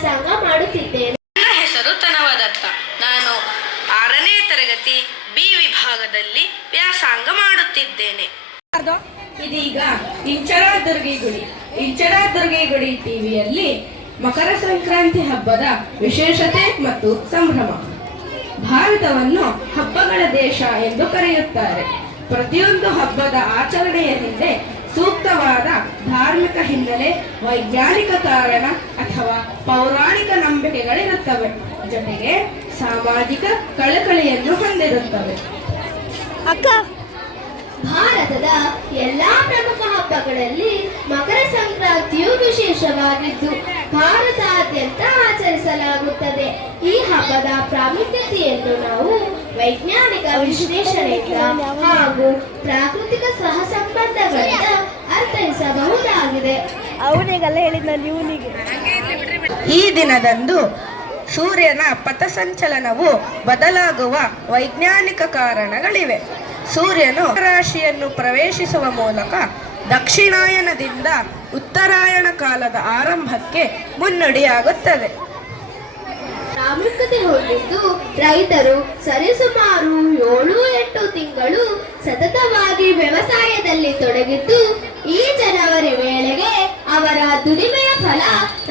ವ್ಯಾಸಂಗ ಮಾಡುತ್ತಿದ್ದೇನೆ. ನನ್ನ ಹೆಸರು ತನವದತ್ತ. ನಾನು ಆರನೇ ತರಗತಿ ಬಿ ವಿಭಾಗದಲ್ಲಿ ವ್ಯಾಸಂಗ ಮಾಡುತ್ತಿದ್ದೇನೆ. ಇದೀಗ ಇಂಚರ ದುರ್ಗಿಗುಡಿ ಇಂಚರ ದುರ್ಗಿಗುಡಿ ಟಿವಿಯಲ್ಲಿ ಮಕರ ಸಂಕ್ರಾಂತಿ ಹಬ್ಬದ ವಿಶೇಷತೆ ಮತ್ತು ಸಂಭ್ರಮ. ಭಾರತವನ್ನು ಹಬ್ಬಗಳ ದೇಶ ಎಂದು ಕರೆಯುತ್ತಾರೆ. ಪ್ರತಿಯೊಂದು ಹಬ್ಬದ ಆಚರಣೆಯ ಹಿಂದೆ ಸೂಕ್ತವಾದ ಧಾರ್ಮಿಕ ಹಿನ್ನೆಲೆ, ವೈಜ್ಞಾನಿಕ ಕಾರಣ ಅಥವಾ ಪೌರಾಣಿಕ ನಂಬಿಕೆಗಳಿರುತ್ತವೆ. ಜೊತೆಗೆ ಸಾಮಾಜಿಕ ಕಳಕಳಿಯನ್ನು ಹೊಂದಿರುತ್ತವೆ. ಅಕ್ಕ, ಭಾರತದ ಎಲ್ಲಾ ಪ್ರಮುಖ ಹಬ್ಬಗಳಲ್ಲಿ ಮಕರ ಸಂಕ್ರಾಂತಿಯು ವಿಶೇಷವಾಗಿದ್ದು, ಭಾರತಾದ್ಯಂತ ಆಚರಿಸಲಾಗುತ್ತದೆ. ಈ ಹಬ್ಬದ ಪ್ರಾಮುಖ್ಯತೆಯನ್ನು ನಾವು ವೈಜ್ಞಾನಿಕ ವಿಶ್ಲೇಷಣೆಯಿಂದ ಹಾಗೂ ಪ್ರಾಕೃತಿಕ ಸಹಸಂಬಂಧಗಳಿಂದ ಅರ್ಥೈಸಬಹುದಾಗಿದೆ. ಅವನಿಗೆಲ್ಲ ಹೇಳಿದ ಇವನಿಗೆ ಈ ದಿನದಂದು ಸೂರ್ಯನ ಪಥಸಂಚಲನವು ಬದಲಾಗುವ ವೈಜ್ಞಾನಿಕ ಕಾರಣಗಳಿವೆ. ಸೂರ್ಯನು ರಾಶಿಯನ್ನು ಪ್ರವೇಶಿಸುವ ಮೂಲಕ ದಕ್ಷಿಣಾಯನದಿಂದ ಉತ್ತರಾಯಣ ಕಾಲದ ಆರಂಭಕ್ಕೆ ಮುನ್ನುಡಿಯಾಗುತ್ತದೆ. ಪ್ರಾಮುಖ್ಯತೆ ಹೊಂದಿದ್ದು ರೈತರು ಸರಿಸುಮಾರು ಏಳು ಎಂಟು ತಿಂಗಳು ಸತತವಾಗಿ ವ್ಯವಸಾಯದಲ್ಲಿ ತೊಡಗಿದ್ದು ಈ ಜನವರಿ ವೇಳೆಗೆ ಅವರ ದುಡಿಮೆಯ ಫಲ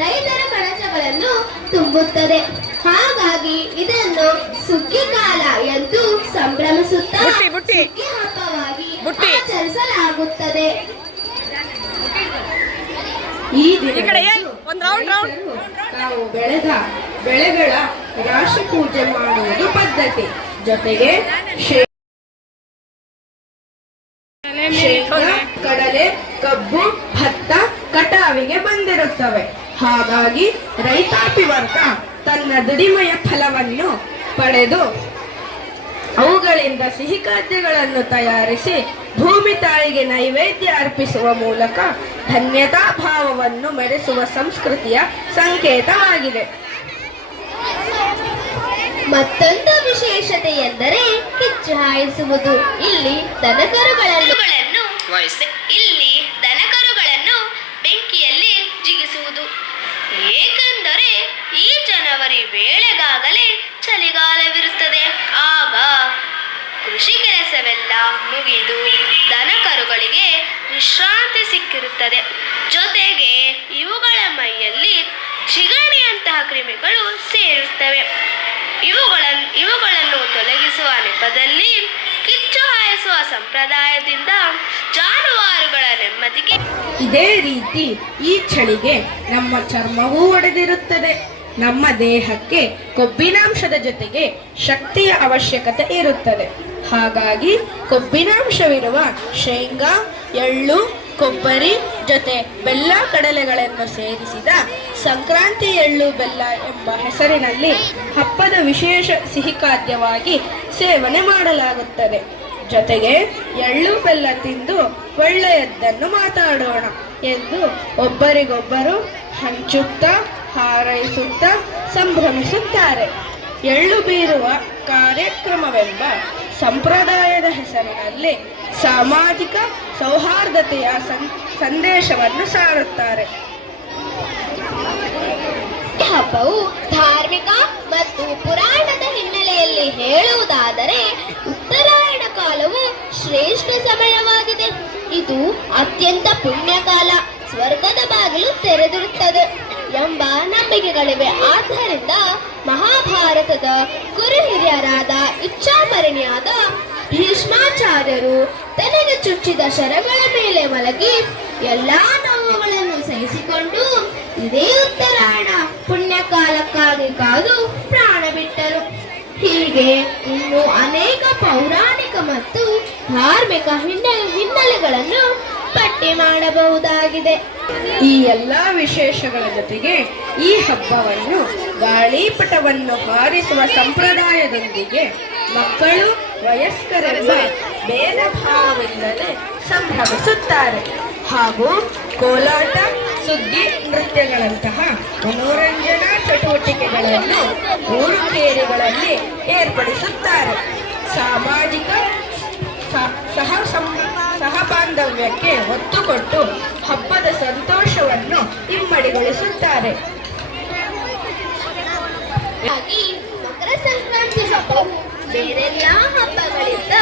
ರೈತರ ಕಣಜಗಳನ್ನು ತುಂಬುತ್ತದೆ. ಹಾಗಾಗಿ ಇದನ್ನು ಸುಗ್ಗಿ ಕಾಲ ಎಂದು ಸಂಭ್ರಮಿಸುತ್ತಾ ಸುಗ್ಗಿ ಹಬ್ಬವಾಗಿ ಆಚರಿಸಲಾಗುತ್ತದೆ. ಈ ರೌಂಡ್ ನಾವು ಬೆಳೆದ ಬೆಳೆಗಳ ರಾಶಿ ಪೂಜೆ ಮಾಡುವುದು ಪದ್ಧತಿ. ಜೊತೆಗೆ ಶೇಂಗಾ ಕಡಲೆ ಕಬ್ಬು ಭತ್ತ ಕಟಾವಿಗೆ ಬಂದಿರುತ್ತವೆ. ಹಾಗಾಗಿ ರೈತಾಪಿ ವರ್ಗ ತನ್ನ ದುಡಿಮೆಯ ಫಲವನ್ನು ಪಡೆದು ಅವುಗಳಿಂದ ಸಿಹಿ ಖಾದ್ಯಗಳನ್ನು ತಯಾರಿಸಿ ಭೂಮಿ ತಾಯಿಗೆ ನೈವೇದ್ಯ ಅರ್ಪಿಸುವ ಮೂಲಕ ಧನ್ಯತಾ ಭಾವವನ್ನು ಮೆರೆಸುವ ಸಂಸ್ಕೃತಿಯ ಸಂಕೇತವಾಗಿದೆ. ಮತ್ತೊಂದು ವಿಶೇಷತೆ ಎಂದರೆ ಕಿಚ್ಚು ಹಾಯಿಸುವುದು. ಇಲ್ಲಿ ದನಕರುಗಳನ್ನು ಇಲ್ಲಿ ದನಕರುಗಳನ್ನು ಬೆಂಕಿಯಲ್ಲಿ ಜಿಗಿಸುವುದು. ಏಕೆಂದರೆ ಈ ಜನವರಿ ವೇಳೆಗಾಗಲೇ ಚಳಿಗಾಲವಿರುತ್ತದೆ. ಆಗ ಕೃಷಿ ಕೆಲಸವೆಲ್ಲ ಮುಗಿದು ದನಕರುಗಳಿಗೆ ವಿಶ್ರಾಂತಿ ಸಿಕ್ಕಿರುತ್ತದೆ. ಜೊತೆಗೆ ಇವುಗಳ ಮೈಯಲ್ಲಿ ಚಿಗಣಿಯಂತಹ ಕ್ರಿಮಿಗಳು ಸೇರುತ್ತವೆ ಇವುಗಳನ್ನು ಇವುಗಳನ್ನು ತೊಲಗಿಸುವ ನೆಪದಲ್ಲಿ ಕಿಚ್ಚು ಹಾಯಿಸುವ ಸಂಪ್ರದಾಯದಿಂದ ಜಾನುವಾರುಗಳ ನೆಮ್ಮದಿಗೆ ಇದೇ ರೀತಿ ಈ ಚಳಿಗೆ ನಮ್ಮ ಚರ್ಮವೂ ಒಡೆದಿರುತ್ತದೆ. ನಮ್ಮ ದೇಹಕ್ಕೆ ಕೊಬ್ಬಿನಾಂಶದ ಜೊತೆಗೆ ಶಕ್ತಿಯ ಅವಶ್ಯಕತೆ ಇರುತ್ತದೆ. ಹಾಗಾಗಿ ಕೊಬ್ಬಿನಾಂಶವಿರುವ ಶೇಂಗಾ, ಎಳ್ಳು ಕೊಬ್ಬರಿ ಜೊತೆ ಬೆಲ್ಲ ಕಡಲೆಗಳನ್ನು ಸೇರಿಸಿದ ಸಂಕ್ರಾಂತಿ ಎಳ್ಳು ಬೆಲ್ಲ ಎಂಬ ಹೆಸರಿನಲ್ಲಿ ಹಬ್ಬದ ವಿಶೇಷ ಸಿಹಿ ಖಾದ್ಯವಾಗಿ ಸೇವನೆ ಮಾಡಲಾಗುತ್ತದೆ. ಜೊತೆಗೆ ಎಳ್ಳು ಬೆಲ್ಲ ತಿಂದು ಒಳ್ಳೆಯದ್ದನ್ನು ಮಾತಾಡೋಣ ಎಂದು ಒಬ್ಬರಿಗೊಬ್ಬರು ಹಂಚುತ್ತಾ, ಹಾರೈಸುತ್ತಾ, ಸಂಭ್ರಮಿಸುತ್ತಾರೆ. ಎಳ್ಳು ಬೀರುವ ಕಾರ್ಯಕ್ರಮವೆಂಬ ಸಂಪ್ರದಾಯದ ಹೆಸರಿನಲ್ಲಿ ಸಾಮಾಜಿಕ ಸೌಹಾರ್ದತೆಯ ಸಂದೇಶವನ್ನು ಸಾರುತ್ತಾರೆ. ಹಬ್ಬವು ಧಾರ್ಮಿಕ ಮತ್ತು ಪುರಾಣದ ಹಿನ್ನೆಲೆಯಲ್ಲಿ ಹೇಳುವುದಾದರೆ, ಉತ್ತರಾಯಣ ಕಾಲವು ಶ್ರೇಷ್ಠ ಸಮಯವಾಗಿದೆ. ಇದು ಅತ್ಯಂತ ಪುಣ್ಯಕಾಲ ಸ್ವರ್ಗದ ಬಾಗಿಲು ತೆರೆದಿರುತ್ತದೆ ಎಂಬ ನಂಬಿಕೆಗಳಿವೆ. ಆದ್ದರಿಂದ ಮಹಾಭಾರತದ ಕುರು ಹಿರಿಯರಾದ ಇಚ್ಛಾಮರಣಿಯಾದ ಭೀಷ್ಮಾಚಾರ್ಯರು ತನಗೆ ಚುಚ್ಚಿದ ಶರಗಳ ಮೇಲೆ ಮಲಗಿ ಎಲ್ಲಾ ನೋವುಗಳನ್ನು ಸಹಿಸಿಕೊಂಡು, ಇದೇ ಉತ್ತರಾಯಣ. ಪುಣ್ಯಕಾಲಕ್ಕಾಗಿ ಕಾದು ಪ್ರಾಣ ಬಿಟ್ಟರು. ಹೀಗೆ ಇನ್ನು ಅನೇಕ ಪೌರಾಣಿಕ ಮತ್ತು ಧಾರ್ಮಿಕ ಹಿನ್ನೆಲೆ ಹಿನ್ನೆಲೆಗಳನ್ನು ಪಟ್ಟಿ ಮಾಡಬಹುದಾಗಿದೆ. ಈ ಎಲ್ಲ ವಿಶೇಷಗಳ ಜೊತೆಗೆ ಈ ಹಬ್ಬವನ್ನು ಗಾಳಿಪಟವನ್ನು ಹಾರಿಸುವ ಸಂಪ್ರದಾಯದೊಂದಿಗೆ ಮಕ್ಕಳು ವಯಸ್ಕರೆಲ್ಲ ಭೇದ ಭಾವವಿಲ್ಲದೆ ಸಂಭ್ರಮಿಸುತ್ತಾರೆ. ಹಾಗೂ ಕೋಲಾಟ ಸುದ್ದಿ ನೃತ್ಯಗಳಂತಹ ಮನೋರಂಜನಾ ಚಟುವಟಿಕೆಗಳನ್ನು ಊರು ಕೇರಿಗಳಲ್ಲಿ ಏರ್ಪಡಿಸುತ್ತಾರೆ. ಸಾಮಾಜಿಕ ಸಹ ಸಹ ಬಾಂಧವ್ಯಕ್ಕೆ ಒತ್ತು ಕೊಟ್ಟು ಹಬ್ಬದ ಸಂತೋಷವನ್ನು ಇಮ್ಮಡಿಗೊಳಿಸುತ್ತಾರೆ ಹಾಗಾಗಿ ಮಕರ ಸಂಕ್ರಾಂತಿ ಹಬ್ಬವು ಬೇರೆಲ್ಲ ಹಬ್ಬಗಳಿಂದ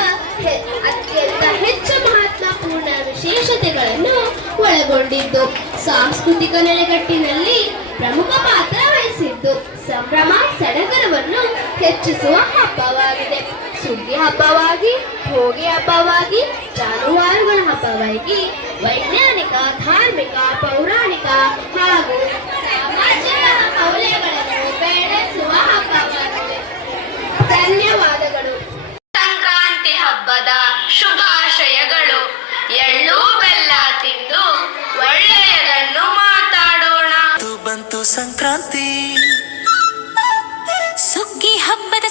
ಅತ್ಯಂತ ಹೆಚ್ಚು ಮಹತ್ವಪೂರ್ಣ ವಿಶೇಷತೆಗಳನ್ನು ಒಳಗೊಂಡಿದ್ದು. ಸಾಂಸ್ಕೃತಿಕ ನೆಲೆಗಟ್ಟಿನಲ್ಲಿ ಪ್ರಮುಖ ಪಾತ್ರ ವಹಿಸಿದ್ದು ಸಂಭ್ರಮ ಸಡಗರವನ್ನು ಹೆಚ್ಚಿಸುವ ಹಬ್ಬವಾಗಿದೆ. ಸುಗ್ಗಿ ಹಬ್ಬವಾಗಿ ಹೋಗಿ ಹಬ್ಬವಾಗಿ, ಜಾನುವಾರುಗಳ ಹಬ್ಬವಾಗಿ ವೈಜ್ಞಾನಿಕ, ಧಾರ್ಮಿಕ, ಪೌರಾಣಿಕ ಹಾಗೂ ಸಂಕ್ರಾಂತಿ ಸುಗ್ಗಿ ಹಬ್ಬದ